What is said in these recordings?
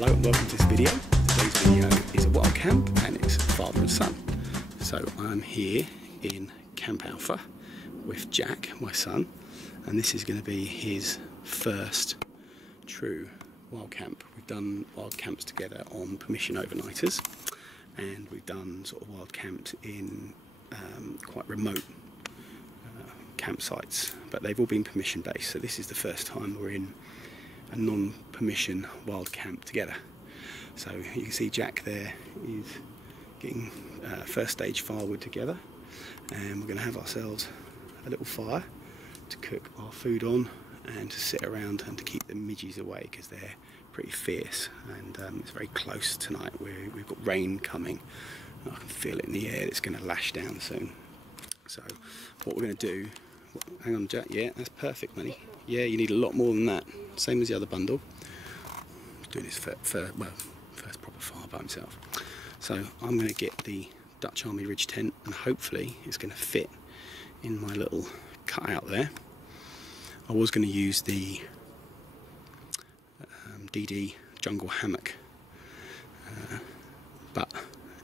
Hello and welcome to this video. Today's video is a wild camp and it's father and son. So I'm here in Camp Alpha with Jack, my son, and this is going to be his first true wild camp. We've done wild camps together on permission overnighters, and we've done sort of wild camps in quite remote campsites, but they've all been permission based, so this is the first time we're in a non-permission wild camp together. So you can see Jack there is getting first stage firewood together, and we're going to have ourselves a little fire to cook our food on and to sit around and to keep the midges away because they're pretty fierce, and it's very close tonight. We've got rain coming. I can feel it in the air. It's going to lash down soon. So what we're going to do, hang on Jack, yeah, that's perfect, money. Yeah, you need a lot more than that, same as the other bundle. Doing this first proper fire by himself. So I'm going to get the Dutch Army Ridge tent, and hopefully it's going to fit in my little cutout there. I was going to use the DD jungle hammock, but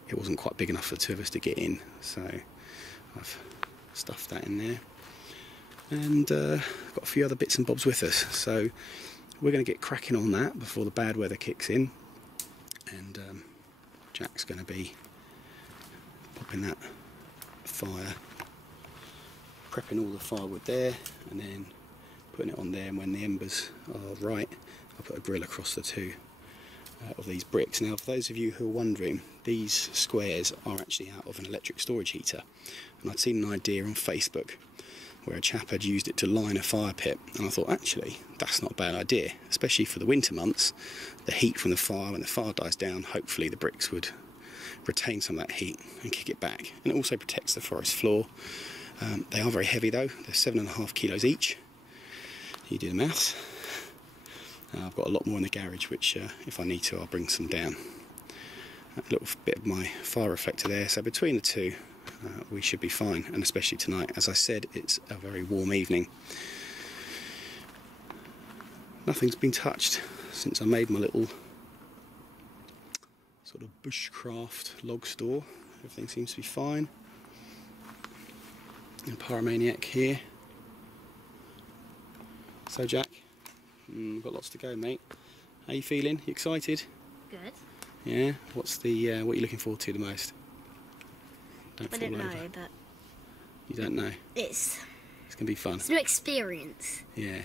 it wasn't quite big enough for the two of us to get in, so I've stuffed that in there, and got a few other bits and bobs with us. So we're going to get cracking on that before the bad weather kicks in, and Jack's going to be popping that fire, prepping all the firewood there, and then putting it on there, and when the embers are right, I'll put a grill across the two of these bricks. Now, for those of you who are wondering, these squares are actually out of an electric storage heater, and I'd seen an idea on Facebook where a chap had used it to line a fire pit, and I thought, actually, that's not a bad idea, especially for the winter months. The heat from the fire, when the fire dies down, hopefully the bricks would retain some of that heat and kick it back, and it also protects the forest floor. They are very heavy though, they're 7.5 kilos each. You do the maths. I've got a lot more in the garage, which if I need to, I'll bring some down. A little bit of my fire reflector there, so between the two we should be fine, and especially tonight. As I said, it's a very warm evening. Nothing's been touched since I made my little sort of bushcraft log store. Everything seems to be fine. And Pyromaniac here. So Jack, we've got lots to go, mate. How you feeling? You excited? Good. Yeah. What's the what are you looking forward to the most? I don't know, but you don't know. It's gonna be fun. It's a new experience. Yeah.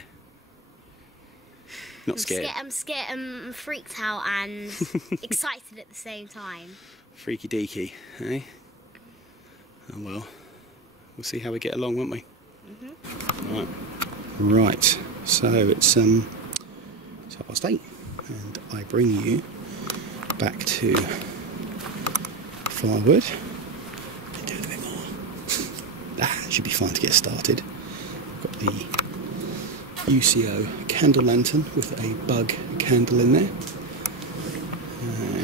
Not scared. I'm scared. I'm freaked out and excited at the same time. Freaky deaky, eh? Oh well. We'll see how we get along, won't we? Mhm. Right. So it's 8:30, and I bring you back to firewood. Do a bit more. That should be fine to get started. Got the UCO candle lantern with a bug candle in there,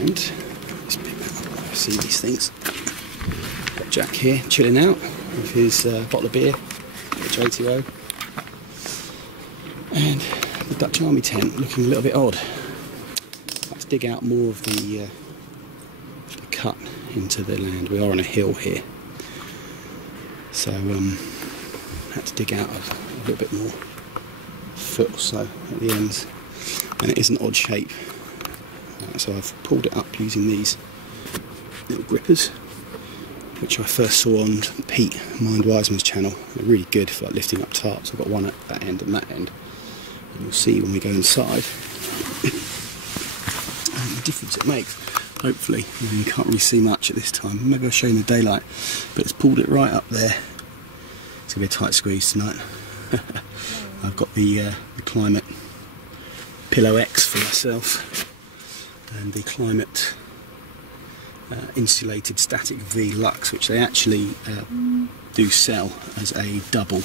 and just pick that up. I see these things. Got Jack here chilling out with his bottle of beer, J2O, and the Dutch Army tent looking a little bit odd. Let's dig out more of the cut into the land. We are on a hill here, so had to dig out a little bit more, foot or so at the ends, and it is an odd shape. So I've pulled it up using these little grippers, which I first saw on Pete Mind Wiseman's channel. They're really good for like lifting up tarps. I've got one at that end and that end. And you'll see when we go inside the difference it makes. Hopefully, you can't really see much at this time. Maybe I'll show you in the daylight, but it's pulled it right up there. It's going to be a tight squeeze tonight. I've got the Climate Pillow X for myself, and the Climate insulated static V Lux, which they actually do sell as a double.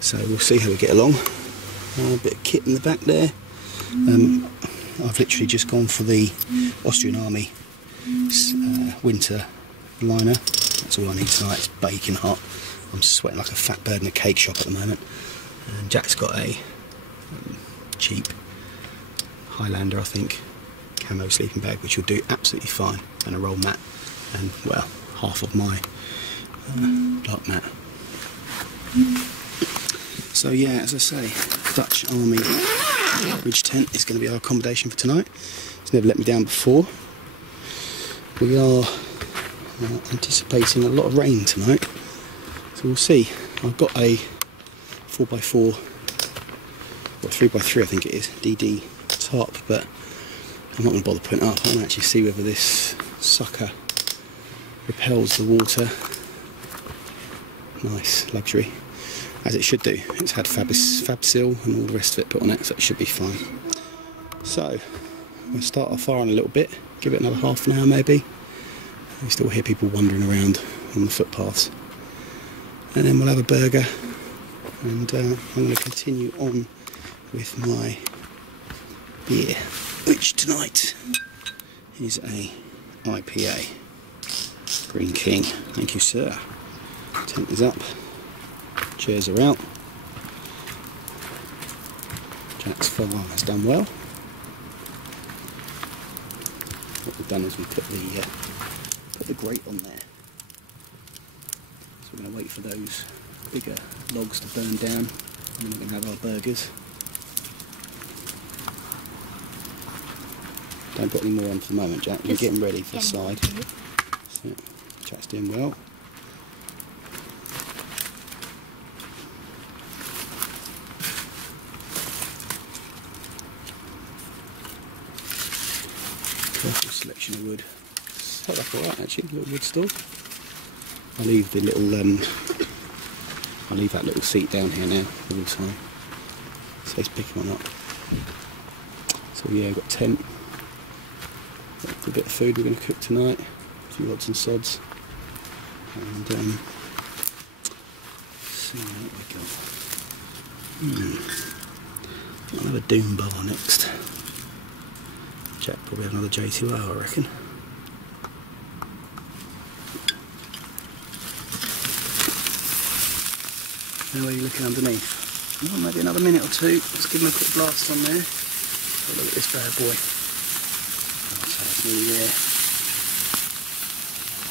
So we'll see how we get along. A bit of kit in the back there. I've literally just gone for the Austrian Army winter liner. That's all I need tonight. It's baking hot. I'm sweating like a fat bird in a cake shop at the moment. And Jack's got a cheap Highlander, I think, camo sleeping bag, which will do absolutely fine, and a roll mat, and well, half of my dark mat. So yeah, as I say, Dutch Army ridge tent is going to be our accommodation for tonight. It's never let me down before. We are anticipating a lot of rain tonight, so we'll see. I've got a 4x4 or 3x3 I think it is, DD top, but I'm not going to bother putting it up. I want to actually see whether this sucker repels the water. Nice luxury, as it should do. It's had Fabsil and all the rest of it put on it, so it should be fine. So we'll start our fire on a little bit, give it another half an hour maybe. We still hear people wandering around on the footpaths, and then we'll have a burger, and I'm going to continue on with my beer, which tonight is a IPA. Green King. Thank you, sir. Tent is up, chairs are out. Jack's fire has done well. What we've done is we put the grate on there. So we're going to wait for those bigger logs to burn down, and then we're going to have our burgers. Don't put any more on for the moment, Jack. You're getting ready for the side. So, Jack's doing well. Careful selection of wood. It's held up alright actually, a little wood store. I'll leave the little I'll leave that little seat down here now all the time. So he's picking one up. So yeah, we've got tent. Got a bit of food we're going to cook tonight. A few odds and sods. And see what we got. I'll have a Doom bar next. Jack probably have another J2O, I reckon. How are you looking underneath? Oh, maybe another minute or two. Let's give him a quick blast on there. Oh, look at this bad boy. Oh, so it's nearly there.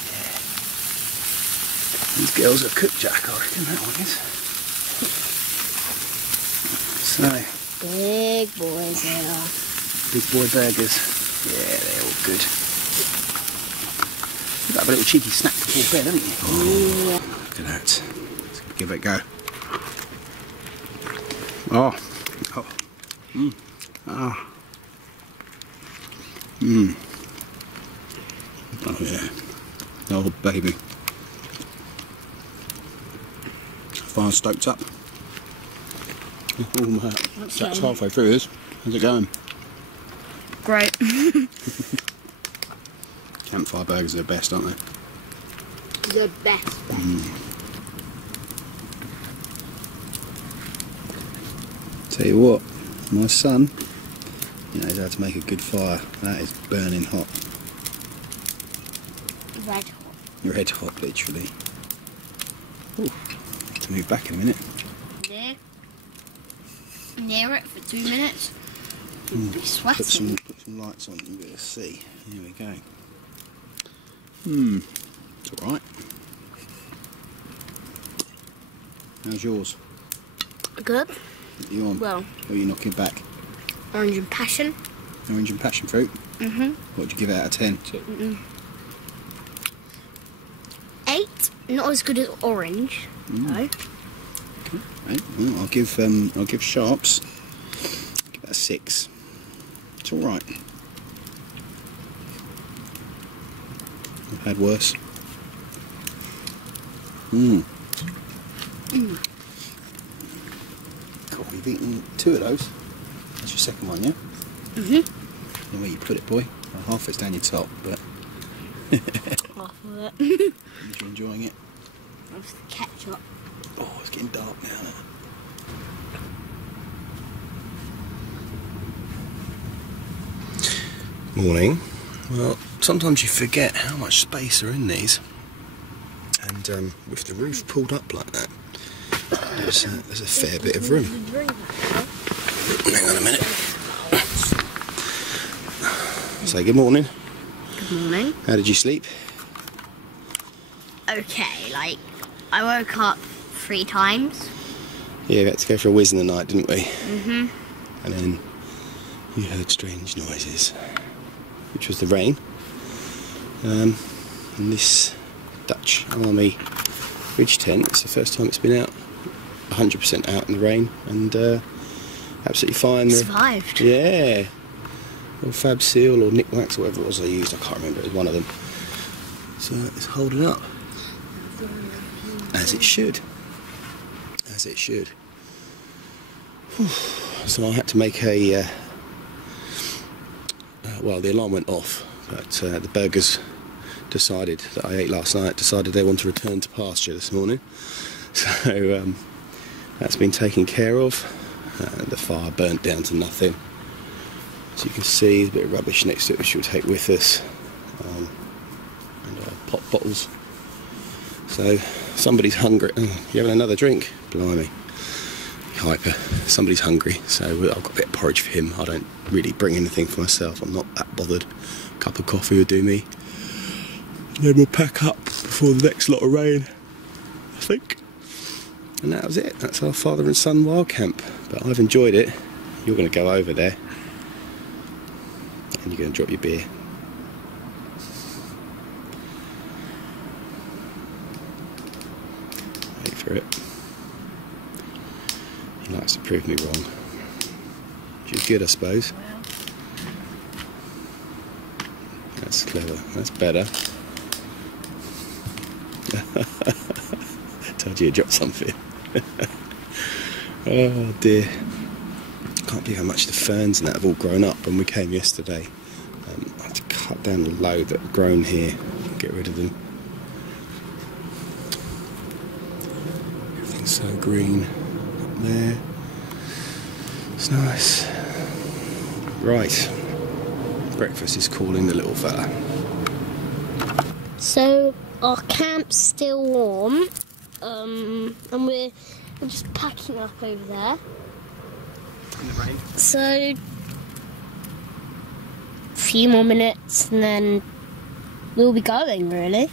Yeah. These girls are cooked, Jack, I reckon that one is. So. Big boys they are. Big boy burgers. Yeah, they're all good. You've got a little cheeky snack before bed, haven't you? Yeah. Look at that. Let's give it a go. Oh. Oh. Mmm. Ah. Mmm. Oh yeah. Oh baby. Fire stoked up. Oh, Jack's halfway through this. How's it going? Great. Campfire burgers are the best, aren't they? The best. Tell you what, my son, he knows how to make a good fire. That is burning hot. Red hot. Red hot, literally. Ooh, have to move back in a minute. There. Near it for 2 minutes. You'll be sweating. Put some lights on, you'll be able to see. Here we go. It's alright. How's yours? Good. What are you on? Well. Or are you knocking back? Orange and passion. Orange and passion fruit? Mhm. What would you give it out of 10? 8. Not as good as orange. No. Okay. Right. Well, I'll give Sharps. Give that a 6. It's all right. I've had worse. Cool. You've eaten 2 of those. That's your second one, yeah? The way you put it, boy. Well, half it's down your top, but Half of it. you're enjoying it. That's the ketchup. Oh, it's getting dark now. Morning. Well, sometimes you forget how much space are in these, and with the roof pulled up like that, there's a fair bit of room. Hang on a minute. Say good morning. Good morning. How did you sleep? Okay, like, I woke up 3 times. Yeah, we had to go for a whiz in the night, didn't we? Mm-hmm. And then you heard strange noises, which was the rain. And this Dutch Army ridge tent, it's the first time it's been out 100% out in the rain, and absolutely fine. Survived. Yeah. Or Fab Seal or Nick Wax, or whatever it was I used, I can't remember, it was one of them. So it's holding up. As it should. As it should. Whew. So I had to make a... well, the alarm went off, but the burgers decided, that I ate last night, decided they want to return to pasture this morning. So that's been taken care of. The fire burnt down to nothing. As you can see, there's a bit of rubbish next to it which we'll take with us. And pop bottles. So somebody's hungry. Oh, you having another drink? Blimey. Hyper. Somebody's hungry, so I've got a bit of porridge for him. I don't really bring anything for myself. I'm not that bothered. A cup of coffee would do me. And then we'll pack up before the next lot of rain, I think. And that was it. That's our father and son wild camp. But I've enjoyed it. You're going to go over there and you're going to drop your beer. Wait for it. He likes to prove me wrong. Which is good, I suppose. That's clever. That's better. Told you to drop something. Oh dear. Can't believe how much the ferns and that have all grown up. When we came yesterday, I had to cut down the load that had grown here, get rid of them. Everything's so green up there. It's nice. Right. Breakfast is calling the little fella. So our camp's still warm, and we're just packing up over there. In the rain. So a few more minutes and then we'll be going, really.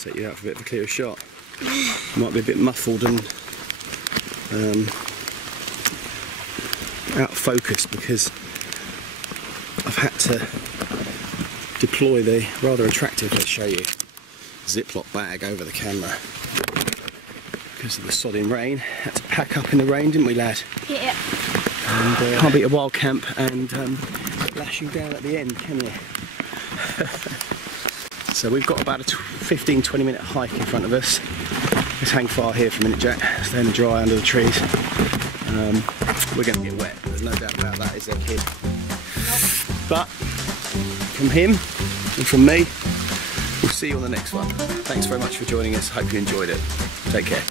Take you out for a bit of a clearer shot. Might be a bit muffled and out of focus because I've had to deploy the rather attractive, let's show you, Ziploc bag over the camera because of the sodding rain. Had to pack up in the rain, didn't we, lad? Yeah. And can't beat a wild camp and lashing down at the end, can you? So we've got about a 15-20 minute hike in front of us. Let's hang fire here for a minute, Jack. Stay in the dry under the trees. We're going to get wet, there's no doubt about that, is there, kid? But from him and from me, we'll see you on the next one. Thanks very much for joining us. Hope you enjoyed it. Take care.